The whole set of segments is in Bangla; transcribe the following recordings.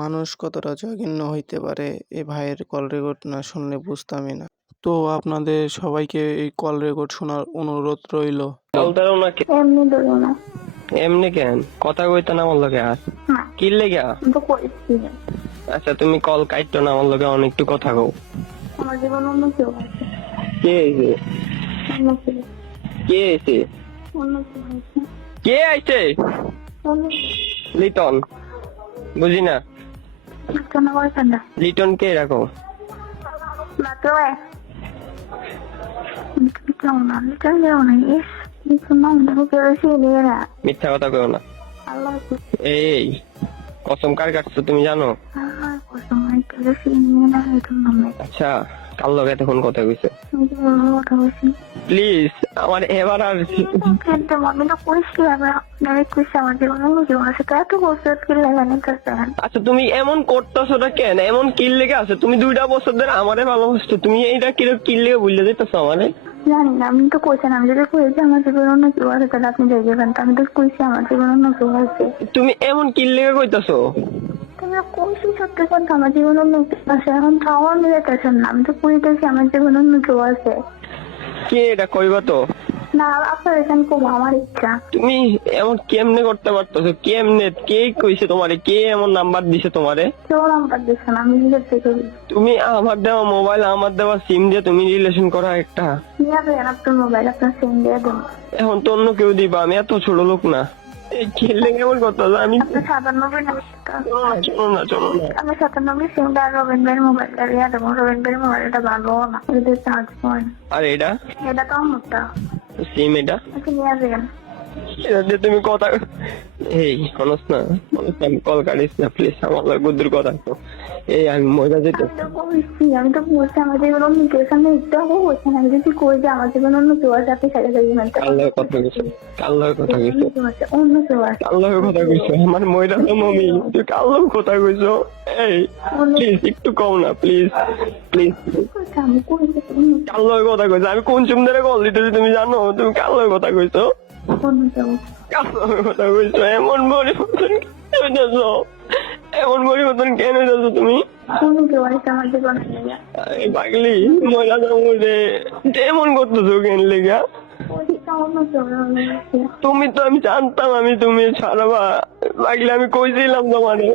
মানুষ কতটা জঘন্য হইতে পারে এ ভাইয়ের কল রেকর্ড না শুনলে বুঝতামই না। তো আপনাদের সবাইকে এই কল রেকর্ড শোনার অনুরোধ রইল। বলতারও না কে এমনি ধরো না। এমনি কেন কথা কইতা না আমার লগে আর না, কি লেগা? আমি তো করেছি না। আচ্ছা তুমি কল কাইটো না আমার লগে অনেক একটু কথা কও। আমার জীবন অন্য কেউ আছে। কে আইছে? অন্য কেউ, কে আইছে? অন্য কেউ আছে। কে আইছে? অন্য লিটন বুঝি না। কেন বলছেন না? লিটন কে রাখো? মাত্র কেমন না লিটার কেউ নেই। কিছু নাম দেখো কেউ এসে নিয়ে না। মিথ্যা কথা কও না। আল্লাহ এই কসম কার কাটছো তুমি জানো? আল্লাহ কসম কেউ এসে নিয়ে না এটার নামে। আচ্ছা কার লগে তখন কথা কইছে? আমি তো কথা বলছি। প্লিজ আমার এবার আর কিন্তু আমি তো কইছি আবার আপনারা কইছি আমার জীবন অন্য কেউ আছে। তো এত বছর কি লাগানি করছেন? আচ্ছা তুমি এমন করতেছোটা কেন? এমন কিল লেগে আছে? তুমি 2টা বছর ধরে আমারে ভালোবাসছো, তুমি এইটা কিরকম কিল লেগে বুঝলে দিতেছো আমারে? জানি না, আমি তো কইছেন আমি যদি কইছি আমার জীবন অন্য কেউ আছে তাহলে আপনি দেখবেন। তো আমি তো কইছি আমার জীবন অন্য কেউ আছে। তুমি এমন কিল লেগে কইতাছো? তোমরা কইছি সত্যি কথা আমার জীবন অন্য কেউ আছে। এখন তো আমার মিলাইতেছেন না। আমি তো কইতেছি আমার জীবন অন্য কেউ আছে। কে এটা কইবা তো? না আপনার এখানে খুব আমার ইচ্ছা। তুমি এমন কেমনে করতে পারতেছো? কেমনে? কে কইছে তোমারে? কে এমন নাম্বার দিছে তোমারে? কেউ নাম্বার দিচ্ছেন আমি নিজের থেকে তুমি আমার দেওয়া মোবাইল আমার দেওয়া সিম দিয়ে তুমি রিলেশন করা একটা। নিয়ে আসবেন আপনার মোবাইল আপনার সিম দিয়ে দেন। এখন তো অন্য কেউ দিবা, আমি এত ছোট লোক না। এই খেললে কেমন করতে আমি আপনার 97 চলো না চলো না। আমি 97 সিমটা রবীন ভাইয়ের মোবাইলটা দিয়ে দেবো। রবীন ভাইয়ের মোবাইলটা ভালো না, এটা চার্জ পয়েন্ট। আর এটা এটা তো আমারটা। সিম এটা আচ্ছা নিয়ে আসবেন। এটা দিয়ে তুমি কথা এই হনস না আমি কল কাটিস না প্লিজ, আমার লগে বুদ্ধুর কথা তো। এই আমি মজা যেতে আমি তো বলছি আমি তো বলছি আমার জীবন অন্য কেউ সামনে একটু আগে বলছি না। আমি যদি কই যে আমার জীবন অন্য কেউ আছে আপনি ছেড়ে দেবেন। কার লগে কথা কইছো? কার লগে কথা কইছো? অন্য কেউ আছে। কার লগে কথা কইছো? আমার ময়রা তো মমি, তুই কার লগে কথা কইছো? এই প্লিজ একটু কম না প্লিজ প্লিজ। আমি কইছি কার লগে কথা কইছো? আমি কোন চুম ধরে কল দিতেছি তুমি জানো? তুমি কার লগে কথা কইছো? অন্য কেউ। কার লগে কথা কইছো? এমন পরিবর্তন কেন হইতেছো? এমন পরিবর্তন কেন হইতেছো তুমি? অন্য কেউ আছে আমার জীবনে। এই পাগলি ময়রা যাবো রে, এমন করতেছো কেন লেগা? অন্য কেউ আছে। তুমি তো আমি জানতাম আমি তুমি ছাড়বা পাগলি, আমি কইছিলাম তোমারে।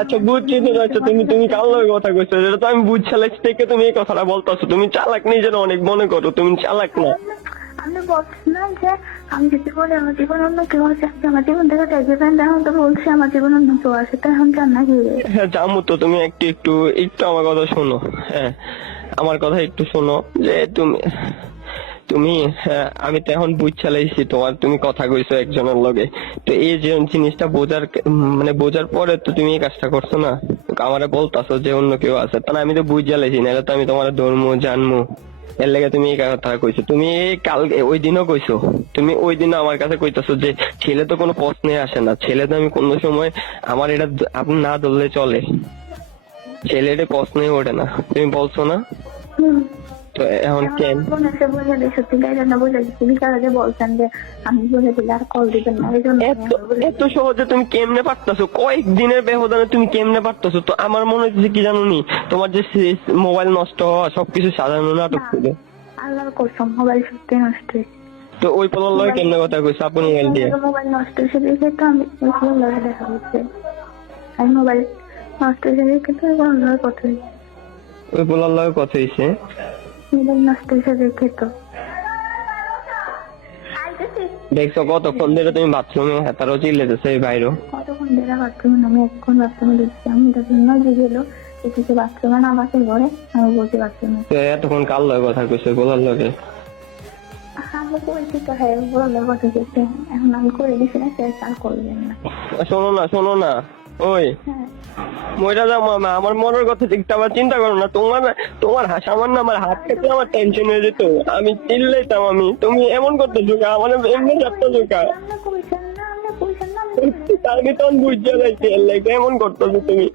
আচ্ছা বুঝছি তো, আচ্ছা তুমি কার লগে কথা কইছো এটা তো আমি বুঝছিলাম থেকে তুমি এই কথাটা বলতেছো। তুমি চালাক নিজের অনেক মনে করো, তুমি চালাক না। আমি বলছিলাম যে আমি যদি বলি আমার জীবন অন্য কেউ আছে আপনি আমার জীবন থেকে দেখবেন। এখন তো বলছি আমার জীবন অন্য কেউ আছে, তো এখন জান না কি? হ্যাঁ জামু তো, তুমি একটু একটু একটু আমার কথা শোনো। হ্যাঁ আমার কথা একটু শোনো যে তুমি তুমি আমি তো এখন বুঝ চালাইছি তোমার, তুমি কথা কইছো একজনের লগে। তো এই যে জিনিসটা বোঝার মানে বোঝার পরে তো তুমি এই কাজটা করছো না, আমারে বলতাছো যে অন্য কেউ আছে। তাহলে আমি তো বুঝ চালাইছি না, তো আমি তোমার ধর্ম জানবো এর লেগে তুমি এই কথা কইছো। তুমি কাল ওই দিনও কইছো, তুমি ওই দিনও আমার কাছে কইতাছো যে ছেলে তো কোনো প্রশ্নে আসে না। ছেলে তো আমি কোনো সময় আমার এটা আপনি না ধরলে চলে, ছেলেটা প্রশ্নই ওঠে না, তুমি বলছো না? তো এখন কেন বলছেন যে আমি বলে দিলে আর কল দিবেন না? এত সহজে তুমি কেমনে পারতাছো? কয়েকদিনের ব্যবধানে তুমি কেমনে পারতাছো? তো আমার মনে হচ্ছে কি জানো নি, তোমার যে মোবাইল নষ্ট হওয়া সবকিছু সাজানো নাটক ছিল। আল্লাহর কসম মোবাইল সত্যি নষ্ট হয়েছে। তো ওই পোলার লগে কেমনে কথা কইছো আপনি মোবাইল দিয়ে? মোবাইল নষ্ট হয়েছে দেখে তো আমি লগে দেখা হচ্ছে। আমি মোবাইল নষ্ট হয়েছে দেখে তো লগে কথা হয়েছে। ওই পোলার লগে কথা হইছে? মোবাইল নষ্ট হয়েছে দেখে তো। দেখছো কতক্ষণ ধরে তুমি বাথরুমে হেতারও চিল্লেতেছে এই বাইরে? কতক্ষণ ধরে বাথরুমে? আমি এখন বাথরুমে দেখছি। আমি জন্য যে গেলো এসেছে বাথরুমে না বাসের ঘরে, আমি বলছি বাথরুমে। তো এতক্ষণ কার লগে কথা কইছো পোলার লগে? আমি বলছি তো হ্যাঁ বলার কথা বলছি। এখন আমি করে দিছি না, সে আর করবেন না। শোনো না শোনো না, ওই মইরা যাও মামা, আমার মনের কথা ঠিকটা আবার চিন্তা করো না। তোমার সামান্য আমার হাত থেকে আমার টেনশন হয়ে যেত, আমি চিল্লাইতাম। আমি তুমি এমন করতে ঢুকা আমার এমনি যাত্রা ঢুকা তার ভিতর বুঝতে পারছি এমন করতেছো তুমি।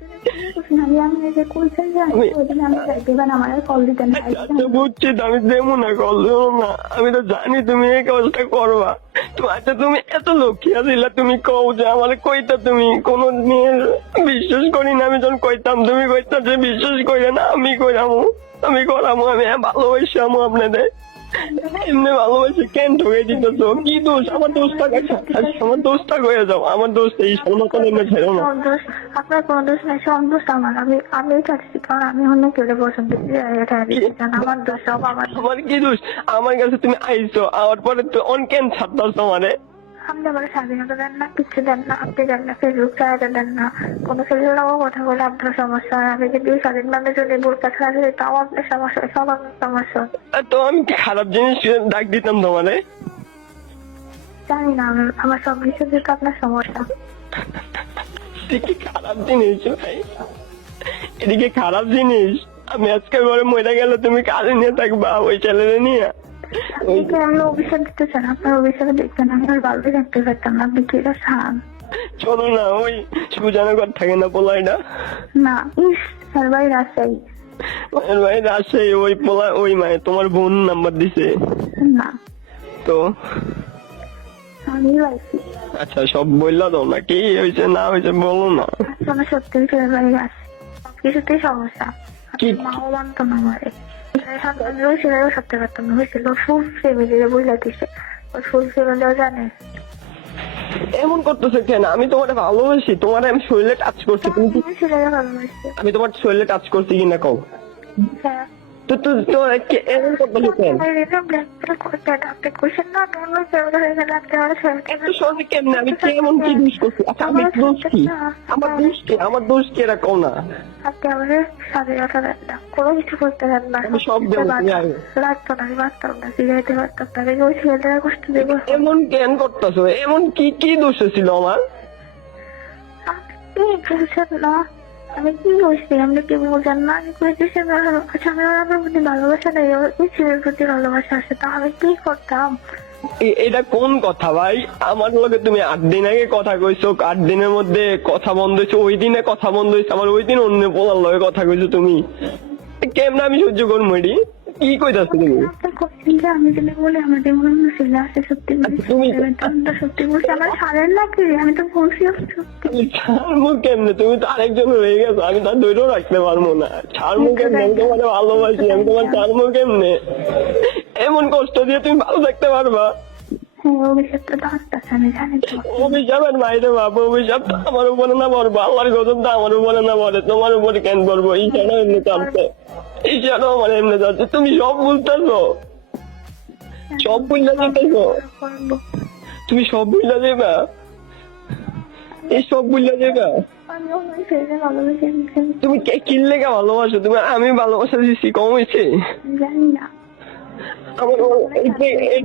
পার্সোনালি আমি যে কইছেন যে ওইদিন আমি যাইতে পারেন আমার কল দিতেন না। আচ্ছা বুঝছি তো, আমি দেবো না, কল দেবো না, আমি তো জানি তুমি এই কাজটা করবা। তো আচ্ছা তুমি এত লক্ষ্মী আছিলা, তুমি কও যে আমার কইতা, তুমি কোন মেয়ের বিশ্বাস করি না, আমি যখন কইতাম তুমি কইতা যে বিশ্বাস করি না, আমি কইরামু, আমি করামু, আমি ভালোবাসামু আপনাদের। এমনি ভালোবাসে কেন ঠকে দিতেছো? কি দোষ? আমার দোষটা আমার দোষটা হয়ে যাও, আমার দোষ এই সমতল এমনি ছেড়ো না। সন্তোষ আপনার কোনো দোষ নাই, সন্তোষ আমার, আমি চাচ্ছি কারণ আমি অন্য কেউ পছন্দ করি, এটা আমার দোষ, সব আমার। আমার কি দোষ? আমার কাছে তুমি আইছো, আওয়ার পরে তো অন কেন ছাড়তাছো আমারে? আপনি আমার স্বাধীনতা দেন না, কিছু দেন না, আপনি দেন না, ফেসবুক চালাতে দেন না, কোনো ছেলের সঙ্গে কথা বলে আপনার সমস্যা হয়। আমি যদি স্বাধীনভাবে যদি বোরকা ছাড়া দিই তাও আপনার সমস্যা হয়, সব আপনার সমস্যা হয়। তো আমি কি খারাপ জিনিস ডাক দিতাম তোমারে? জানি না, আমার সব কিছু থেকে আপনার সমস্যা। কি খারাপ জিনিস ভাই, এদিকে খারাপ জিনিস। আমি আজকে ঘরে মরে গেলে তুমি কাজে নিয়ে থাকবা ওই ছেলেরে নিয়ে? আপনি আমি অভিশাপ দিতে চান, আপনার অভিশাপে দেখবেন আমি আর ভালো থাকতে পারতাম না, আপনি কি এটা চান? চলো না, ওই সুজানগর থাকে না পোলাইটা? না, ইস স্যার ভাই রাজশাহী। ভাই রাজশাহী, ওই পোলা, ওই মায়ে তোমার বোন নাম্বার দিছে? না তো আমি পাইছি। আচ্ছা সব বললা দাও না, কি হয়েছে না হয়েছে বলো না। আসলে সত্যি স্যার ভাই আছে, সবকিছুতেই সমস্যা। কি? মাও মানতো না আমারে, ওই ছেলেও সত্যি পারতাম না, হয়েছিল ফুল ফ্যামিলিরে বইলা দিছে, ওই ফুল ফ্যামিলিও জানে। এমন করতেছো কেন? আমি তোমার ভালোবাসি, তোমার আমি শরীরে টাচ করছি, তুমি কি? আমি ছেলেরা ভালোবাসছে। আমি তোমার শরীরে টাচ করছি কিনা কও? হ্যাঁ তো তো তো এমন করতেছো কেন? আপনি কোশ্চেন না অন্য কেউ হয়ে গেলে আপনি আমার একটু সহজে কেমনে? আমি কেমন কি দোষ করছি? আচ্ছা আমি দোষ কি? আমার দোষ কি? আমার দোষ কি এটা কও না। আপনি আমাদের স্বাধীনতা দেন না, কোনো কিছু করতে দেন না, আমি সব দেবো, তুমি আগে। লাগতো না, আমি পারতাম না, ফিরাইতে পারতাম না, আমি ওই ছেলেরা কষ্ট দেবো। এমন কেন করতেছো? এমন কি কি দোষ ছিল আমার? আপনি বুঝছেন না আমি কি করছি, আপনি কি বোঝেন না? আমি কইতেছি আচ্ছা আমি আমার প্রতি ভালোবাসা নেই, ওই ছেলের প্রতি ভালোবাসা আছে, তা আমি কি করতাম? এটা কোন কথা ভাই? আমার লগে তুমি 8 দিন আগে কথা কইছো, 8 দিনের মধ্যে কথা বন্ধ হয়েছে, ওই দিনে কথা বন্ধ হয়েছে, আবার ওই দিন অন্য পোলার লগে কথা কইছো তুমি। কেমন আমি সহ্য করবো এটি? কি কইতাছো তুমি? আপনি করছেন যে আমি যদি বলি আমার জীবনে অন্য ছেলে আছে, সত্যি সত্যি বলছি, আমার সারের নাকি, আমি তো বলছি সত্যি। ছাড়বো কেমনে? তুমি তো আরেকজন হয়ে গেছো, আমি তার ধৈর্য রাখতে পারবো না। ছাড়বো কেমনে? আমি তোমার ভালোবাসি, আমি তোমার ছাড়বো কেমনে? এমন কষ্ট দিয়ে তুমি ভালো থাকতে পারবা? হ্যাঁ অভিশাপটা তো আসতেছে, আমি জানি তো। অভিশাপের বাইরে বাবু, অভিশাপ তো আমার উপরে না পড়বো, আল্লাহর গজব তো আমার উপরে না পড়ে, তোমার উপরে কেন পড়বো? এই ছাড়াও এমনি চলছে, এই ছাড়াও আমার এমনি চলছে। তুমি সব বুঝতেছো, সব বুঝলে যেতেছো, তুমি সব বুঝলে যাবা, এই সব বুঝলে যাবা। আমি অন্য ছেলে ভালোবাসি, তুমি কিনলে কে ভালোবাসো? তুমি আমি ভালোবাসা দিচ্ছি কম হয়েছে? জানি না। আমার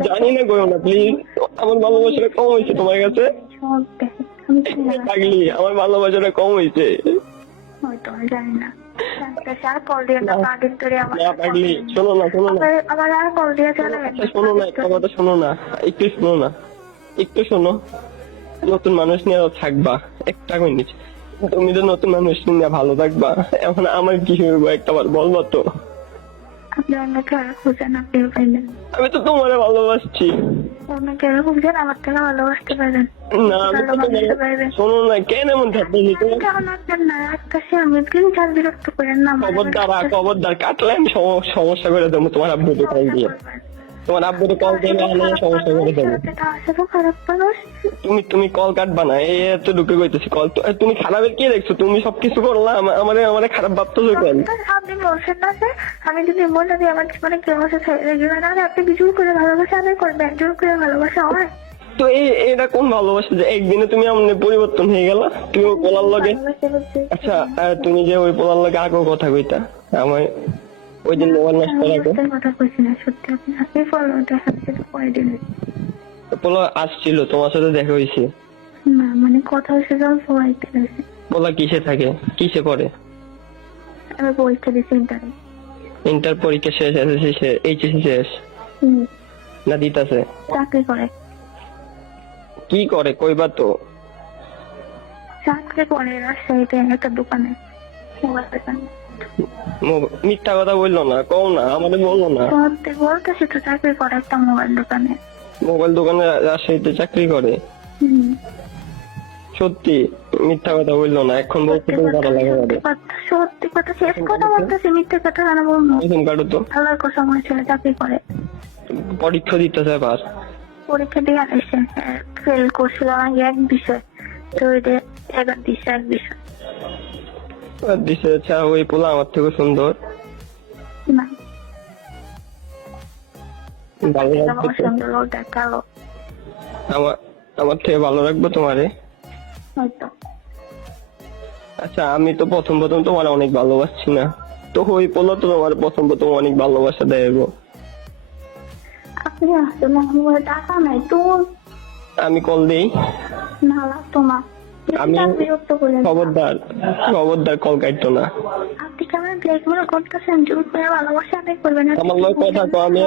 জানি না গো না প্লিজ, আমার ভালোবাসাটা কম হয়েছে তোমার কাছে? সব দেখে আমি থাকলি আমার ভালোবাসাটা কম হয়েছে? হয়তো আমি জানি না। আর কল দিয়ে না, পাগল ধরে আমার না পাগলি, শোনো না শোনো না, আবার আর কল দিয়ে চলে গেছে। শোনো না, একটা কথা শোনো না, একটু শোনো না, একটু শোনো। নতুন মানুষ নিয়ে থাকবা একটা মিনিট, তুমি তো নতুন মানুষ নিয়ে ভালো থাকবা, এখন আমার কি হইব একটা বার বলবা তো? আপনি অন্য কেউ খুঁজেন, আপনি পাইলেন। আমি তো তোমার ভালোবাসছি। অন্য কেউ খুঁজেন, আমার থেকে ভালোবাসতে পারেন। না আমি তো শোনো না, কেন এমন থাকতেছি তোমার? বিরক্ত করেন না। খবরদার কাটলে আমি সমস্যা করে দেবো তোমার আব্বুকে কল দিয়ে, তোমার আব্বুকে কল দিয়ে আমি সমস্যা করে দেবো। খারাপ মানুষ তুমি কল কাটবা না, এই এত ঢুকে কইতেছি কল। তুমি খারাপের কি দেখছো? তুমি সবকিছু করলা, আমারে খারাপ ভাবতেছো কেন? আপনি বলছেন না যে আমি যদি বলে দিই আমার জীবনে কেউ আছে আপনি জোর করে ভালোবাসা আদায় করবেন, জোর করে ভালোবাসা হয়? তো এটা কোন ভালোবাসা যে একদিনে তুমি আমার পরিবর্তন হয়ে গেলা? তুমি ওই পোলার লগে, আচ্ছা তুমি যে ওই পোলার লগে আগেও কথা কইতা, আমার ওই দিন মোবাইল নষ্ট রাখো কথা কইছি না, সত্যি আপনি ফলো দেখাচ্ছি তো কয়দিন পোলা আসছিল, তোমার সাথে দেখা হয়েছে না, মানে কথা হয়েছে যখন সবাইতে গেছে। পোলা কিসে থাকে, কিসে করে? আমি পরীক্ষা দিচ্ছি ইন্টারে। ইন্টার পরীক্ষা শেষ, এসএসসি শেষ, এইচএসসি শেষ না দিতাছে? চাকরি করে। কি করে কইবা তো? চাকরি করে রাজশাহীতে একটা দোকানে। মোবাইল দোকানে। মিথ্যা কথা বললো না, কও না, আমাদের বললো না। সত্যি বলতেছি তো, চাকরি করে একটা মোবাইল দোকানে। মোবাইল দোকানে রাজশাহীতে চাকরি করে? হুম। সত্যি মিথ্যা কথা বললো না, এখন বলতে তো ভালো লাগে আমাদের। সত্যি কথা, শেষ কথা বলতেছি, মিথ্যে কথা কেন বলবো? প্রথম কাটো তো আল্লাহর কসম, আমার ছেলে চাকরি করে। পরীক্ষা দিতেছে এবার। পরীক্ষা দিয়ে আসছে, ফেল করছিল নাকি এক বিষয়, তো ওইটা এবার দিচ্ছে এক বিষয়। আর দিছে, আচ্ছা ওই পোলা আমার থেকে সুন্দর, না, ভালো এটা লাগবে আমার তো? সুন্দর, ওটা কালো আমার থেকে ভালো রাখবো তোমারে? হয়তো। আচ্ছা আমি তো প্রথম তোমার অনেক ভালোবাসছি না, তো ওই পোলা তো তোমার প্রথম অনেক ভালোবাসা দেবো। আপনি আসলে আমার টাকা নাই তো, আমি কল দেই? না লাগতো না। আমি বিরক্ত করেন না। খবরদার কল কাটতো না। আপনি কেমন ব্ল্যাকমেল করতেছেন? জোর করে ভালোবাসা আদায় করবেন। আমার লোক কথা কো, আমি